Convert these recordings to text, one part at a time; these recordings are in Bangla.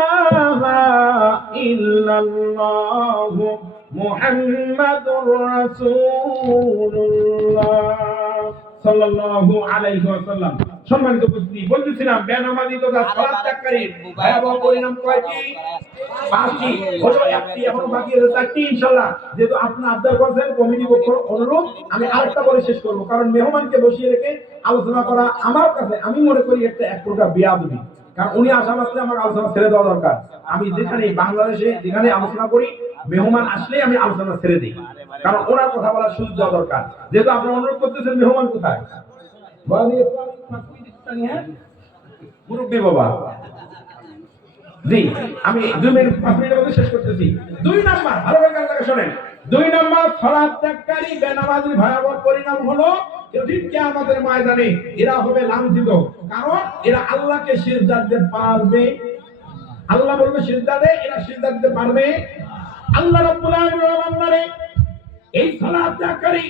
ইলাহা ইল্লাল্লাহ মুহাম্মাদুর রাসূলুল্লাহ সাল্লাল্লাহু আলাইহি ওয়াসাল্লাম। সম্মানিত উপস্থিতি, বলতেছিলাম বেনামাজি তথা সালাত ত্যাগকারীর ভয়াবহ পরিণাম কয়টি? পাঁচটি। হলো একটি এখনো বাকি আছে, চারটি ইনশাআল্লাহ। যেহেতু আপনি আবদার করছেন, কমিটি পক্ষ অনুরোধ, আমি আরেকটা বলে শেষ করব, কারণ মেহমানকে বসিয়ে রেখে আলোচনা করা আমার কাছে আমি মনে করি একটা এক প্রকার বেয়াদবি। কারণ উনি আসা মাত্র আমার আলোচনা ছেড়ে দেওয়া দরকার। আমি যেখানে বাংলাদেশে যেখানে আলোচনা করি, মেহমান আসলেই আমি আলোচনা ছেড়ে দিই, কারণ ওনার কথা বলার সুযোগ দেওয়া দরকার। যেহেতু আপনারা অনুরোধ করতেছেন, মেহমান কোথায়? মুরব্বী বাবা, জি আমি 2 মিনিট 5 মিনিটের মধ্যে শেষ করতেছি। 2 নাম্বার, ভালো করে কান লাগা শুনেন। 2 নাম্বার, সালাত ত্যাগকারী বেনামাজির ভয়াবহ পরিণাম হলো কঠিন কিয়ামতের ময়দানে এরা হবে লাঞ্ছিত। কারণ এরা আল্লাহকে সিজদা দিতে পারবে, আল্লাহ বলবে সিজদা দে, এরা সিজদা দিতে পারবে। আল্লাহ রাব্বুল আলামিন বলেন, এই সালাত ত্যাগকারী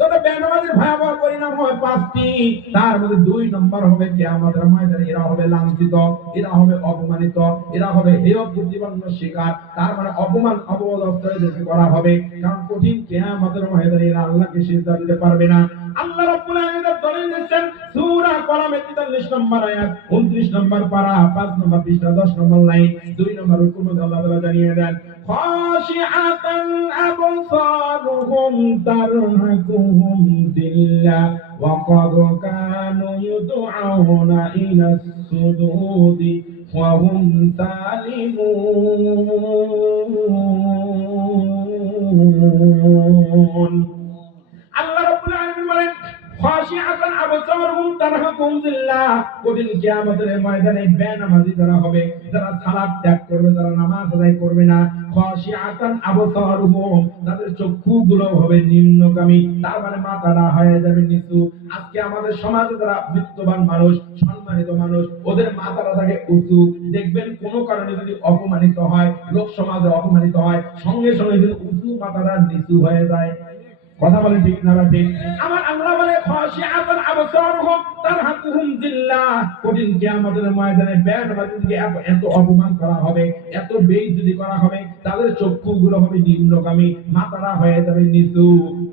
তবে বেনামাজির ভয়াবহ পরিণাম হয় 5টি। তার মধ্যে 2 নম্বর হবে কিয়ামতের ময়দানে এরা হবে লাঞ্ছিত, এরা হবে অপমানিত, এরা হবে হেয় প্রতিপন্ন শিকার। তার মানে অপমান অপদস্থ করা হবে, কারণ কঠিন কিয়ামতের ময়দানে এরা আল্লাহকে সিজদা দিতে পারবে না। আল্লাহ রাব্বুল আলামিন দলিল দিচ্ছেন সূরা কলামের 43 নম্বর আয়াত, 29 নম্বর পারা, 5 নম্বর পৃষ্ঠা, 10 নম্বর লাইন। 2 নম্বর হুকুম আল্লাহ তাআলা জানিয়ে দেন, খাশিআতান আবসারুহুম তারহাকুহুম দিল্লাহ ওয়া ক্বাদ কানু ইউদআউনা ইলাস সুজুদি ওয়া হুম সালিমুন। আল্লাহ রাব্বুল আলামিন বলেন, খাশিআতান আবসারুহুম তারহাকুহুম দিল্লাহ, কঠিন কিয়ামতের ময়দানে বেনামাজি যারা হবে, যারা সালাত ত্যাগ করবে, যারা নামাজ আদায় করবে না, খাশিআতান আবসারুহুম, তাদের চক্ষুগুলো হবে নিম্নগামী, তার মানে মাথাটা হয়ে যাবে নিচু। আজকে আমাদের সমাজে যারা বিত্তবান মানুষ, সম্মানিত মানুষ, ওদের মাথাটা থাকে উঁচু। দেখবেন কোনো কারণে যদি অপমানিত হয়, লোক সমাজে অপমানিত হয়, সঙ্গে সঙ্গে যদি উঁচু মাথাটা নিচু হয়ে যায়। কথা বলেন ঠিক না ঠিক? আমার আল্লাহ বলে, খাশিআতান আবসারুহুম তারহাকুহুম দিল্লাহ, কঠিন কিয়ামতের ময়দানে বেনামাজিদেরকে এত অপমান করা হবে, এত বেইজ্জতি করা হবে, তাদের চক্ষুগুলো হবে নিম্নগামী, মাথাটা হয়ে যাবে নিচু।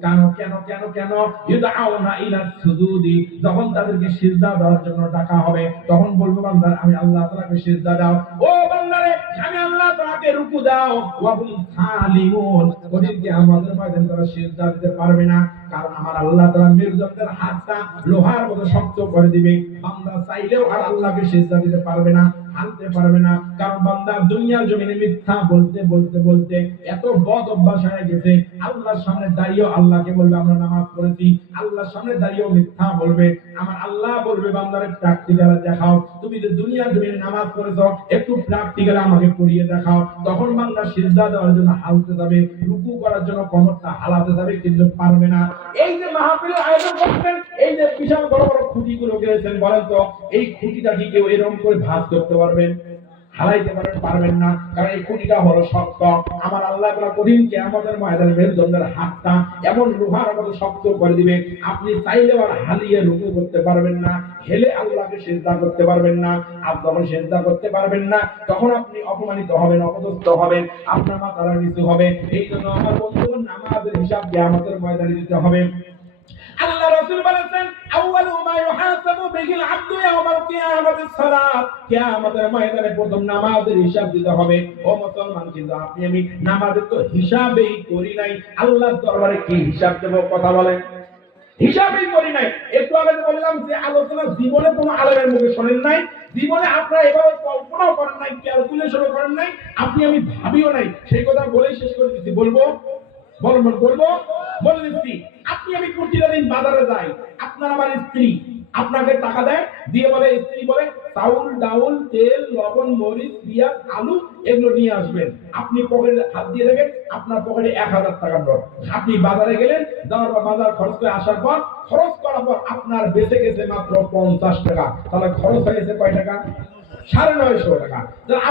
কেন কেন কেন কেন? ইউদআউনা ইলা সুজুদি, যখন তাদেরকে সিজদা দেওয়ার জন্য ডাকা হবে, তখন বলবো, বান্দা আমি আল্লাহ তাআলাকে সিজদা দাও, ও বান্দারে আমি আল্লাহ তাআলাকে রুকু দাও। ওয়া হুম সালিমুন, কঠিন কিয়ামতের ময়দানে তারা সিজদা দিতে পারবে না, কারণ আমার আল্লাহ তাআলা মির্জাদের হাতটা লোহার মতো শক্ত করে দিবে। বান্দা চাইলেও আর আল্লাহকে সিজদা দিতে পারবে না, আনতে পারবে না, কারণ বান্দা দুনিয়ার জমিনে মিথ্যা বলতে বলতে বলতে এত বদ অভ্যাস হয়ে গেছে। আল্লাহর সামনে দাঁড়িয়েও আল্লাহকে বলবে আমরা নামাজ পড়েছি, আল্লাহর সামনে দাঁড়িয়েও মিথ্যা বলবে। আমার আল্লাহ বলবে, বান্দারে প্র্যাকটিক্যাল দেখাও, তুমি যে দুনিয়ার জমিনে নামাজ পড়েছো একটু প্র্যাকটিক্যাল আমাকে পড়িয়ে দেখাও। তখন বান্দা সিজদা দেওয়ার জন্য হালতে যাবে, রুকু করার জন্য কোমরটা হালাতে যাবে, কিন্তু পারবে না। এই যে মাহফিলের আয়োজন করছেন, এই যে বিশাল বড় বড় খুঁটিগুলো গেছেন, বলেন তো এই খুঁটিটা কি কেউ এরকম করে ভাঁজ করতে পারবেন? হালাইতে পারবেন না, কারণ এই খুঁটিটা হলো শক্ত। আমার আল্লাহ তাআলা কঠিন কিয়ামতের ময়দানে মেরুদণ্ডের হাতটা এমন লোহার মতো শক্ত করে দিবে, আপনি চাইলেও আর হালিয়ে রুকু করতে পারবেন না, হেলে আল্লাহকে সিজদা করতে পারবেন না। আপনি যখন সিজদা করতে পারবেন না, তখন আপনি অপমানিত হবেন, অপদস্থ হবেন, আপনার মাথাটা নিচু হবে। এই জন্য আমার বন্ধুগণ, নামাজের হিসাব কিয়ামতের ময়দানে দিতে হবে। আল্লাহ রাসূল বলেছেন, আউয়ালু মা ইউহাসাবু বিহিল আবদু ইয়াওমাল কিয়ামাতি সালাত, কিয়ামতের ময়দানে প্রথম নামাজের হিসাব দিতে হবে। ও মুসলমান, কিন্তু আপনি আমি নামাজের তো হিসাবই করি নাই, আল্লাহর দরবারে কি হিসাব দেব? কথা বলেন, হিসাবই করি নাই। একটু আগে বললাম যে আলোচনা জীবনে কোনো আলেমের মুখে শোনেন নাই, জীবনে আপনারা এভাবে কল্পনাও করেন নাই, ক্যালকুলেশনও করেন নাই, আপনি আমি ভাবিও নাই। সেই কথা বলেই শেষ করে দিচ্ছি। বলবো বলে দিচ্ছি। আপনি আমি প্রতিটা দিন বাজারে যাই, আপনার আমার স্ত্রী আপনাকে টাকা দেয়, দিয়ে বলে, স্ত্রী বলে চাউল ডাউল তেল লবণ মরিচ পেঁয়াজ আলু এগুলো নিয়ে আসবেন। আপনি পকেটে হাত দিয়ে দেখেন, আপনার পকেটে 1000 টাকার নোট। আপনি বাজারে গেলেন, যাওয়ার পর বাজার খরচ করে আসার পর, খরচ করার পর আপনার বেঁচে গেছে মাত্র 50 টাকা। তাহলে খরচ হয়েছে কয় টাকা? 950 টাকা।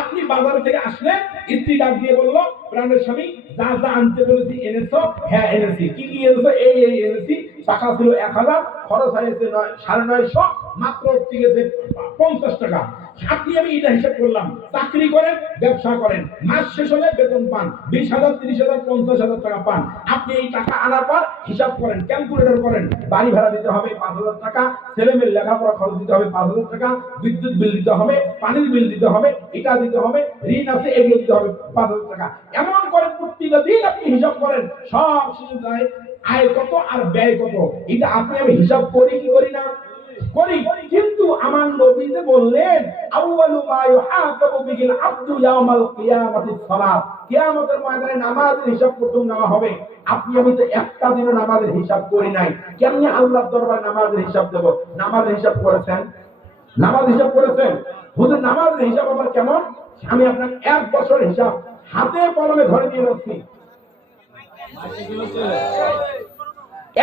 আপনি বাজার থেকে আসলেন, স্ত্রী ডাক দিয়ে বললো, প্রাণের স্বামী যা যা আনতে বলেছি এনেছো? হ্যাঁ এনেছি। কি কি এনেছো? এই এনেছি। টাকা ছিল 1000, খরচ হয়েছে 950, মাত্র ঠিক আছে 50 টাকা। আপনি আমি এটা হিসাব করলাম, চাকরি করেন, ব্যবসা করেন, মাস শেষ হলে বেতন পান 20,000, 30,000, 50,000 টাকা পান। আপনি এই টাকা আনার পর হিসাব করেন, ক্যালকুলেটর করেন, বাড়ি ভাড়া দিতে হবে 5,000 টাকা, ছেলেমেয়ের লেখাপড়া খরচ দিতে হবে 5,000 টাকা, বিদ্যুৎ বিল দিতে হবে, পানির বিল দিতে হবে, এটা দিতে হবে, ঋণ আছে এগুলো দিতে হবে 5,000 টাকা। এমন করে প্রত্যেকটা দিন আপনি হিসাব করেন, সব শেষে যায় আয় কত আর ব্যয় কত। এটা আপনি আমি হিসাব করি কি করি না? করি। কিন্তু আমার নবী যে বললেন আউয়ালু মা ইউহাসাবু বিহিল আবদু ইয়াউমাল কিয়ামাতিস সালাত, কিয়ামতের ময়দানে নামাজের হিসাব প্রথম নেওয়া হবে। আপনি আমি তো একটা দিনও নামাজের হিসাব করি নাই, কেমনে আল্লাহর দরবারে নামাজের হিসাব দেব? নামাজের হিসাব করেছেন? নামাজ হিসাব করেছেন? হুজুর নামাজের হিসাব আবার কেমন? আমি আপনাকে 1 বছর হিসাব হাতে কলমে ধরে দিয়ে রাখছি।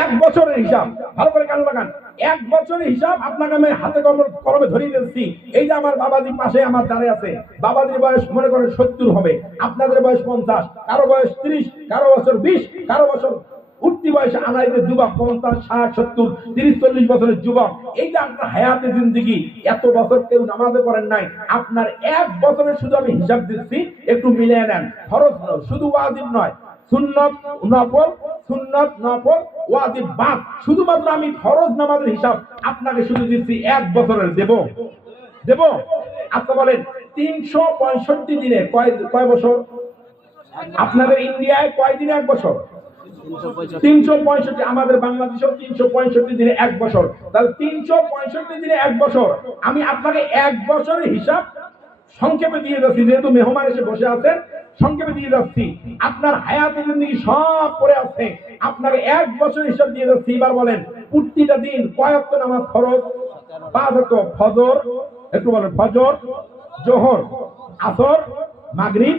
1 বছরের হিসাব ভালো করে কান লাগান। 1 বছরের হিসাব আপনাকে আমি হাতে কলমে ধরিয়ে দিচ্ছি। এই যে আমার বাবাজি পাশে আমার দাঁড়িয়ে আছে, বাবাজির বয়স মনে করেন 70 হবে, আপনাদের বয়স 50, কারো বয়স 30, কারো বছর 20, কারো বছর উঠতি বয়সে আনাইতে যুবক 50, 60, 70, 30, 40 বছরের যুবক। এই যে আপনার হায়াতে জিন্দেগি, এত বছর কেউ নামাজে পড়েন নাই, আপনার 1 বছরের শুধু আমি হিসাব দিচ্ছি, একটু মিলিয়ে নেন। ফরজ শুধু ওয়াজিব নয়, সুন্নত নফল, সুন্নত নফল ওয়াজিব বাদ, শুধুমাত্র আমি ফরজ নামাজের হিসাব আপনাকে শুধু দিচ্ছি 1 বছরের। দেব? আচ্ছা বলেন 365 দিনে কয় বছর? আপনাদের ইন্ডিয়ায় কয় দিনে 1 বছর? 365। আমাদের বাংলাদেশেও 365 দিনে 1 বছর। তাহলে 365 দিনে 1 বছর। আমি আপনাকে 1 বছরের হিসাব সংক্ষেপে দিয়ে যাচ্ছি, যেহেতু মেহমান এসে বসে আছেন, সংক্ষেপে দিয়ে যাচ্ছি। আপনার হায়াতে জিন্দেগি সব পড়ে আছে, আপনাকে 1 বছর হিসাব দিয়ে যাচ্ছি। এবার বলেন প্রতিটা দিন কয় ওয়াক্ত নামাজ ফরজ? 5 ওয়াক্ত। ফজর, একটু বলেন, ফজর, জোহর, আসর, মাগরিব,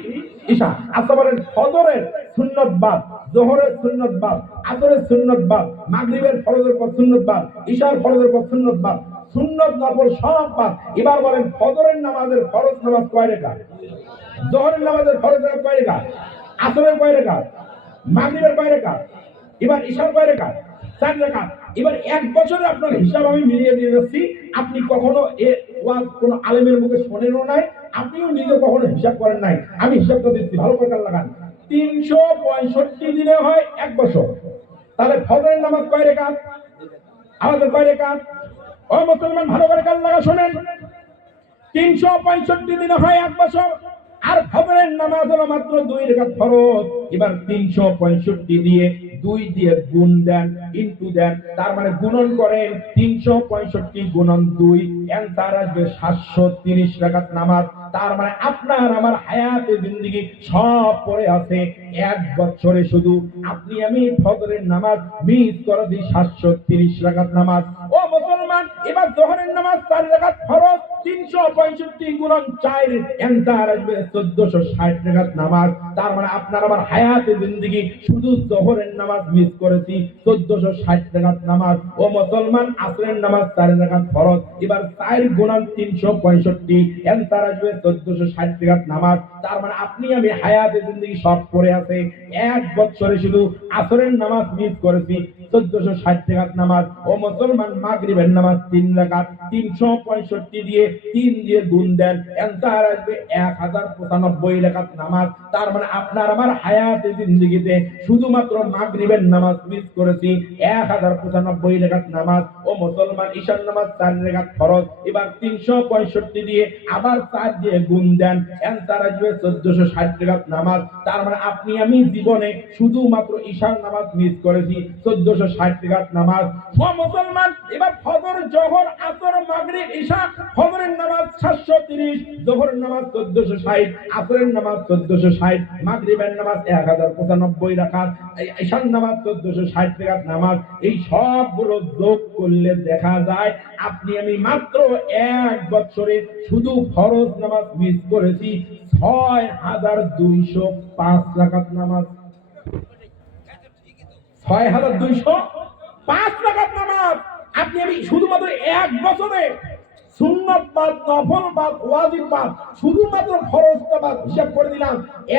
ইশা। আচ্ছা বলেন ফজরের সুন্নত বাদ, জোহরের সুন্নত বাদ, আসরের সুন্নত বাদ, মাগরিবের ফরজের পর সুন্নত বাদ, ইশার ফরজের পর সুন্নত বাদ, সুন্নত নফল সব বাদ। এবার বলেন ফজরের নামাজের ফরজ নামাজ কয় রাকাত? জোহরের নামাজের ফরজ নামাজ কয় রাকাত? আসরের কয় রাকাত? মাগরিবের কয় রাকাত? এবার ইশার কয় রাকাত? 4 রাকাত। এবার 1 বছরে আপনার হিসাব আমি মিলিয়ে দিয়ে যাচ্ছি। আপনি কখনো এ ওয়াজ কোন আলেমের মুখে শোনেনও নাই, আপনিও নিজে কখনো হিসাব করেন নাই। আমি হিসাবটা দিচ্ছি, ভালো করে কান লাগান। 365 দিনে হয় 1 বছর। তাহলে ফজরের নামাজ কয় রাকাত? আমাদের কয় রাকাত? ও মুসলমান ভালো করে কান লাগা শোনেন। 365 দিনে হয় 1 বছর, আর ফজরের নামাজ হলো মাত্র 2 রাকাত ফরজ। এবার 365 দিয়ে 2 দিয়ে গুণ দেন, ইনটু দেন, তার মানে গুণন করেন। 365 গুণন 2, অ্যানসার আসবে 730 রাকাত নামাজ। তার মানে আপনার আমার হায়াতে জিন্দেগি সব পড়ে আছে 1 বছরে। শুধু আপনি আমি ফজরের নামাজ মিস করে দিই 730 রাকাত নামাজ। ও মুসলমান, এবার জোহরের নামাজ 4 রাকাত ফরজ, 365 গুণন 4, অ্যানসার আসবে 1460 রাকাত নামাজ। তার মানে আপনার আমার হায়াতে জিন্দেগি শুধু জোহরের নামাজ মিস করেছি 1460 রাকাত নামাজ। ও মুসলমান, আসরের নামাজ 4 রাকাত ফরজ, এবার 4 গুণন 365, অ্যানসার আসবে 1460 রাকাত নামাজ। তার মানে আপনি আমি হায়াতে জিন্দেগি সব পড়ে আছে 1 বছরে শুধু আসরের নামাজ মিস করেছি 1460 রাকাত নামাজ। ও মুসলমান, মাগরিবের নামাজ 3 রাকাত, 365 দিয়ে 3 দিয়ে গুণ দেন, অ্যানসার আসবে 1095 রাকাত নামাজ। তার মানে আপনার আমার হায়াতে জিন্দেগিতে শুধুমাত্র মাগরিবের নামাজ মিস করেছি 1095 রাকাত নামাজ। ও মুসলমান, ঈশার নামাজ 4 রাকাত ফরজ, এবার 365 দিয়ে আবার 4 দিয়ে গুণ দেন, অ্যানসার আসবে 1460 রাকাত নামাজ। তার মানে আপনি আমি জীবনে শুধুমাত্র ঈশার নামাজ মিস করেছি 1460 রাকাত নামাজ। ও মুসলমান, এবার ফজর, জোহর, আসর, মাগরিব, ঈশা, ফজরের নামাজ 730, জোহরের নামাজ 1460, আসরের নামাজ 1460, মাগরিবের নামাজ 1095 রাকাত, ঈশার নামাজ 1460 রাকাত নামাজ। এই সবগুলো যোগ করলে দেখা যায় আপনি আমি মাত্র 1 বছরে শুধু ফরজ নামাজ মিস করেছি 6205 রাকাত নামাজ। 6205 রাকাত নামাজ আপনি আমি শুধুমাত্র 1 বছরে সুন্নাত বাদ, নফল বাদ, ওয়াজিব বাদ, শুধুমাত্র ফরজটা বাদ হিসাব করে দিলাম।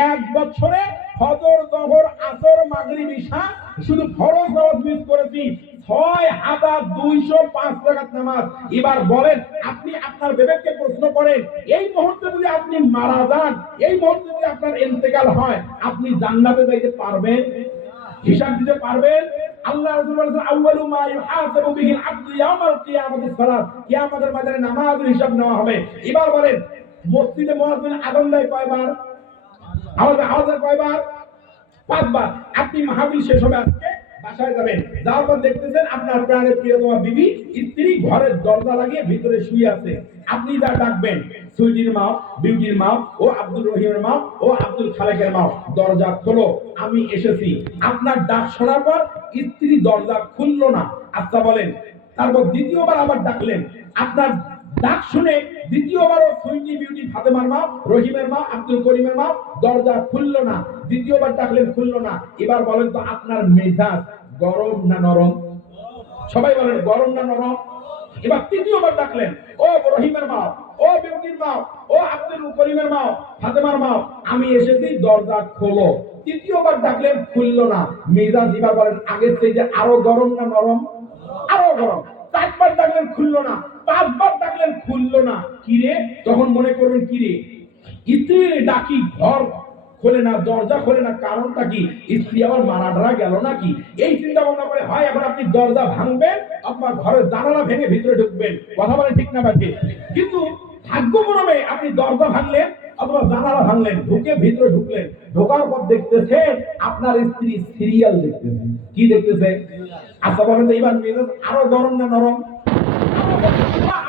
এক বছরে ফজর, যোহর, আসর, মাগরিব, ইশা শুধু ফরজ নামাজ মিস করেছি ৬,২০৫ রাকাত নামাজ। এবার বলেন, আপনি আপনার বিবেককে প্রশ্ন করেন, এই মুহূর্তে যদি আপনি মারা যান, এই মুহূর্তে যদি আপনার ইন্তেকাল হয়, আপনি জান্নাতে যাইতে পারবেন? হিসাব দিতে পারবেন? আল্লাহ রাসূল বলেছেন, আউয়ালু মা ইউহাসাবু বিহিল আবদু ইয়াউমাল কিয়ামাতিস সালাত, কিয়ামতের ময়দানে নামাজের হিসাব নেওয়া হবে। এবার বলেন, মসজিদে মুয়াজ্জিন আযান দেয় কয়বার? আওয়াজ কয়বার? 5 বার। আপনি মাহফিল শেষ হবে আজকে, বাসায় যাবেন, যাওয়ার পর দেখতেছেন আপনার প্রাণের প্রিয়তমা বিবি, স্ত্রী ঘরের দরজা লাগিয়ে ভিতরে শুয়ে আছে। আপনি যা ডাকবেন, সুইটির মা, বিউটির মা, ও আব্দুল রহিমের মা, ও আব্দুল খালেকের মা, দরজা খোলো, আমি এসেছি। আপনার ডাক শোনার পর স্ত্রী দরজা খুললো না। আচ্ছা বলেন, তারপর দ্বিতীয়বার আবার ডাকলেন, আপনার ডাক শুনে দ্বিতীয়বারও সুইটি, বিউটি, ফাতেমার মা, রহিমের মা, আব্দুল করিমের মা দরজা খুললো না। দ্বিতীয়বার ডাকলেন, খুললো না। এবার বলেন তো, আপনার মেজাজ গরম না নরম? সবাই বলেন, গরম না নরম? এবার তৃতীয়বার ডাকলেন, ও রহিমের মা, ও বিউটির মা, ও আব্দুল করিমের মা, ফাতেমার মা, আমি এসেছি, দরজা খোলো। তৃতীয়বার ডাকলেন, খুললো না। মেজাজ এবার বলেন, আগের থেকে আরো গরম না নরম? আরো গরম। 4 বার ডাকলেন, খুললো না। 5 বার ডাকলেন, খুললো না। কিরে? তখন মনে করবেন, কিরে স্ত্রীর ডাকি ঘর খোলে না, দরজা খোলে না, কারণটা কি? স্ত্রী আবার মারা ধরা গেল নাকি? এই চিন্তা ভাবনা করে হয় এখন আপনি দরজা ভাঙবেন অথবা ঘরের জানালা ভেঙে ভিতরে ঢুকবেন। কথা বলেন ঠিক না বাকি? কিন্তু ভাগ্যক্রমে আপনি দরজা ভাঙলেন অথবা জানালা ভাঙলেন, ঢুকে ভিতরে ঢুকলেন, ঢোকার পর দেখতেছে আপনার স্ত্রী সিরিয়াল দেখতেছে। কি দেখতেছে? আচ্ছা বলেন তো, এবার মেজাজ আরো গরম না নরম?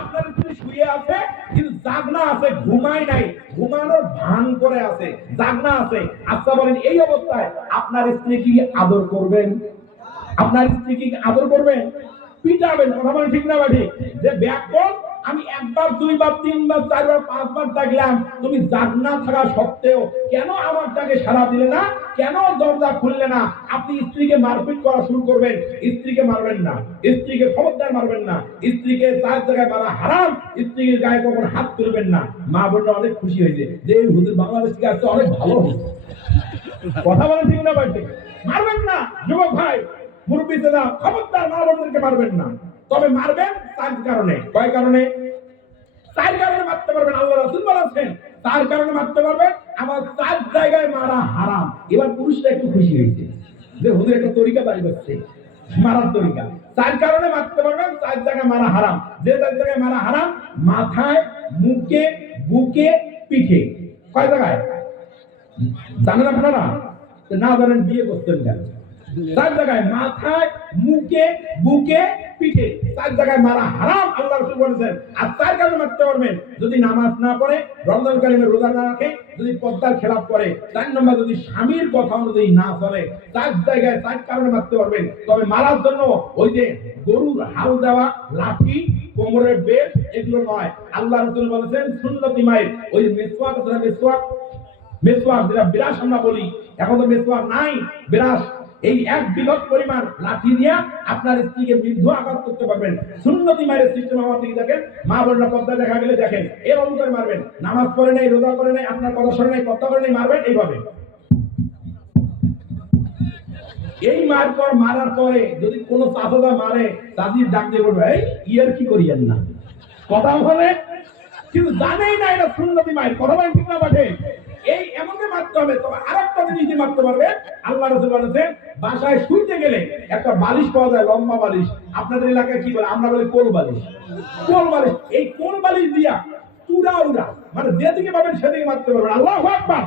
আপনার স্ত্রী শুয়ে আছে কিন্তু জাগনা আছে, ঘুমায় নাই, ঘুমানোর ভান করে আছে, জাগনা আছে। আচ্ছা বলেন, এই অবস্থায় আপনার স্ত্রী কি আদর করবেন? আপনার স্ত্রী কি আদর করবেন? পিটাবেন। কথা বলেন ঠিক না ঠিক? যে ব্যাকল, আমি 1 বার 2 বার 3 বার 4 বার 5 বার ডাকলাম, তুমি জাগনা থাকা সত্ত্বেও কেন আমার ডাকে সাড়া দিলে না? কেন দরজা খুললে না? আপনি স্ত্রীকে মারপিট করা শুরু করবেন। স্ত্রীকে মারবেন না, স্ত্রীকে খবরদার মারবেন না, স্ত্রীকে 4 জায়গায় মারা হারাম, স্ত্রীর গায়ে কখনো হাত তুলবেন না। মা বোনরা অনেক খুশি হয়েছে যে এই হুজুর বাংলাদেশ থেকে আসছে, অনেক ভালো হয়েছে। কথা বলেন ঠিক না ভাই? মারবেন না যুবক ভাই, মুরব্বীতে না, খবরদার মা বোনদেরকে মারবেন না। তবে মারবেন 4 কারণে। কয় কারণে? 4 কারণে মারতে পারবেন। আল্লাহ রাসূল বলেছেন 4 কারণে মারতে পারবেন। আমার 4 জায়গায় মারা হারাম। এবার পুরুষরা একটু খুশি হয়েছে যে হুজুর একটা তরিকা বাড়ি করছে, মারার তরিকা। 4 কারণে মারতে পারবেন, 4 জায়গায় মারা হারাম। যে 4 জায়গায় মারা হারাম: মাথায়, মুখে, বুকে, পিঠে। কয় জায়গায় জানেন আপনারা? না জানেন বিয়ে করতেন কেন? 4 জায়গায়, মাথায়, মুখে, বুকে, পিঠে, 4 জায়গায় মারা হারাম। আল্লাহ রাসূল বলেছেন। আর 4 কারণে মারতে পারবেন: যদি নামাজ না পড়ে, রমজান কারিমে রোজা না রাখে, যদি পর্দার খেলাপ করে, 4 নম্বর যদি স্বামীর কথা অনুযায়ী না চলে। 4 জায়গায় 4 কারণে মারতে পারবেন। তবে মারার জন্য ওই যে গরুর হাল দেওয়া লাঠি, কোমরের বেল্ট এগুলো নয়। আল্লাহ রাসূল বলেছেন সুন্নতি মাইল, ওই মেসওয়াক আছে না, মেসওয়াক যেটা বিরাস আমরা বলি, এখন তো মেসওয়াক নাই, বিরাস, এই 1 বিঘত পরিমাণ লাঠি দিয়ে আপনার স্ত্রীকে বিদ্ধ আঘাত করতে পারবেন। সুন্নতি মাইরের সিস্টেম আমার দিকে দেখেন, মা বোনরা পর্দা দেখা গেলে দেখেন, এরকম করে মারবেন। নামাজ পড়ে নাই, রোজা করে নাই, আপনার কথা শোনে নাই, কথা করে নাই, মারবেন এইভাবে। এই মারার পরে যদি কোনো চাচা মারে, চাচির ডাক দিয়ে বলবে, এই ইয়ার কি করিয়েন না, কথা বলে, কিন্তু জানেই না এটা সুন্নতি মাইর। কথা বলেন ঠিক না বাটে? এই এমনকে মারতে হবে। তবে আরেকটা জিনিস মারতে পারবে। আল্লাহ রাসূল বলেছেন, বাসায় শুইতে গেলে একটা বালিশ পাওয়া যায়, লম্বা বালিশ। আপনাদের এলাকায় কি বলে? আমরা বলি কোল বালিশ। কোল বালিশ, এই কোল বালিশ দিয়া উড়া মানে যেদিকে পাবেন সেদিকে মারতে পারবেন। আল্লাহু আকবার।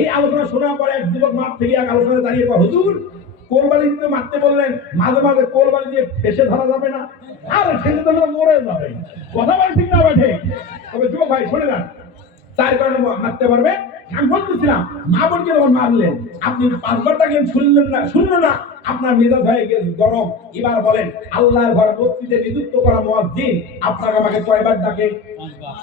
এই আলোচনা শোনার পরে এক যুবক মাঠ থেকে এক আলোচনায় দাঁড়িয়ে কয়, হুজুর কোরবানি দিতে মারতে বললেন, মাঝে মাঝে কোরবানি দিয়ে ঠেসে ধরা যাবে না? আরে ঠেসে ধরে মরে যাবে। কথা বলে ঠিক না বাটে? তবে যুবক ভাই শুনে যান, 4 কারণে মারতে পারবে। আমি বলতেছিলাম, মা বোনকে যখন মারলেন, আপনি 5 বার ডাকলেন, শুনলো না, আপনার মেজাজ হয়ে গেছে গরম। এবার বলেন, আল্লাহর ঘরে মসজিদে নিযুক্ত করা মুয়াজ্জিন আপনাকে আমাকে কয়বার ডাকে? 5 বার।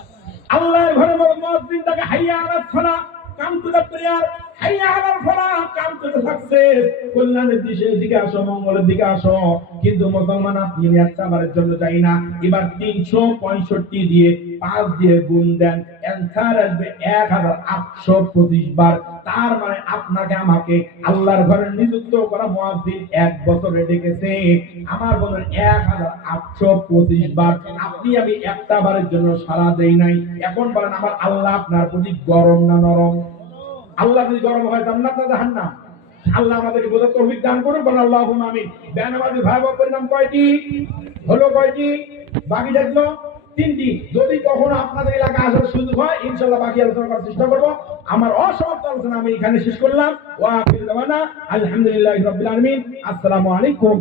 আল্লাহর ঘরে মুয়াজ্জিন ডাকে হাইয়া আলাস সালাহ কাম টু দ্য প্রেয়ার, হাইয়া আলাল ফালাহ, কাম টু দ্য সাকসেস, কল্যাণের দিকে আসো, মঙ্গলের দিকে আসো। কিন্তু মুসলমান আপনি একটা বারের জন্য যাই না, এবার 365 দিয়ে 5 দিয়ে গুণ দেন, অ্যানসার আসবে 1825 বার। তার মানে আপনাকে আমাকে আল্লাহর ঘরে নিযুক্ত করা মুয়াজ্জিন 1 বছরে ডেকেছে। আমার বলেন 1825 বার। আপনি আমি একটা বারের জন্য সারা দেই নাই। এখন বলেন আমার আল্লাহ আপনার প্রতি গরম না নরম? আল্লাহ যদি গরম হয় জান্নাত না জাহান্নাম? আল্লাহ আমাদেরকে বোঝার তৌফিক দান করুন, বলেন আল্লাহুম্মা আমিন। বেনামাজি ভাই বোনের পরিণাম কয়টি হলো? কয়টি বাকি থাকলো? 3টি। যদি কখনো আপনাদের এলাকা আসার সুযোগ হয় ইনশাআল্লাহ বাকি আলোচনা করার চেষ্টা করব। আমার অসমাপ্ত আলোচনা আমি এখানে শেষ করলাম। ওয়া আখিরু দাওয়ানা আলহামদুলিল্লাহি রাব্বিল আলামিন। আসসালামু আলাইকুম।